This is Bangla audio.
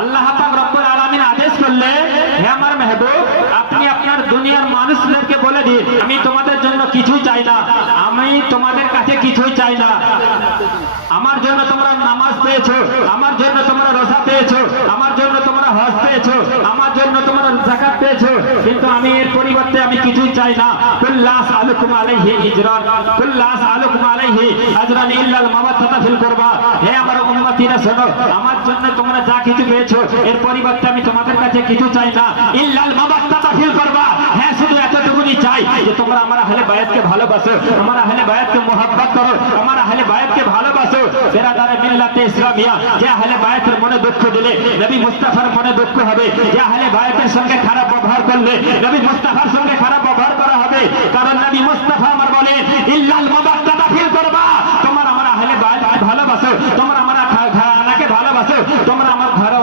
আল্লাহ পাক রব্বুল আলামিন আদেশ করলে, হে আমার মেহবুব, আপনি আপনার দুনিয়ার মানুষদেরকে বলে দিন, আমি তোমাদের জন্য কিছুই চাই না, আমি তোমাদের কাছে কিছুই চাই না। আমার জন্য তোমরা নামাজ পেয়েছো, আমার জন্য তোমরা রোজা পেয়েছো, আমার জন্য তোমরা হজ পেয়েছো, আমার জন্য তোমরা যাকাত পেয়েছো, কিন্তু আমি এর পরিবর্তে আমি কিছুই চাই না। কুল্লা সালুকুম আলাইহি ইজরান, কুল্লা সালুকুম আলাইহি আজরান ইল্লাল মাওয়াদ্দাতা ফিল কুরবা। হে আমার উম্মতিরা শোনো, আমার জন্য তোমরা যা কিছু পেয়েছো এর পরিবর্তে আমি তোমাদের কাছে কিছু চাই না, ইল্লাল মাওয়াদ্দাতা ফিল কুরবা। হ্যাঁ, শুধু এতটুকুই চাই যে তোমরা আমার আহলে বায়াতকে ভালোবাসো, আমার আহলে বায়াতকে মোহাব্বত করো, আমার আহলে বায়াতকে ভালোবাসো। বেরাদারে মিল্লাতে ইসলামিয়া, যে আহলে বায়াতের মনে দুঃখ দিলে নবী মুস্তাফার মনে দুঃখ হবে, যে আহলে বায়াতের সঙ্গে খারাপ ব্যবহার করলে নবী মুস্তাফার সঙ্গে খারাপ ব্যবহার করা হবে। কারণ নবী মুস্তাফা আমার বলেন, ইল্লাল মাওয়াদ্দাতা ফিল কুরবা, তোমরা আমার আহলে বায়াত ভালোবাসো, তোমরা আমার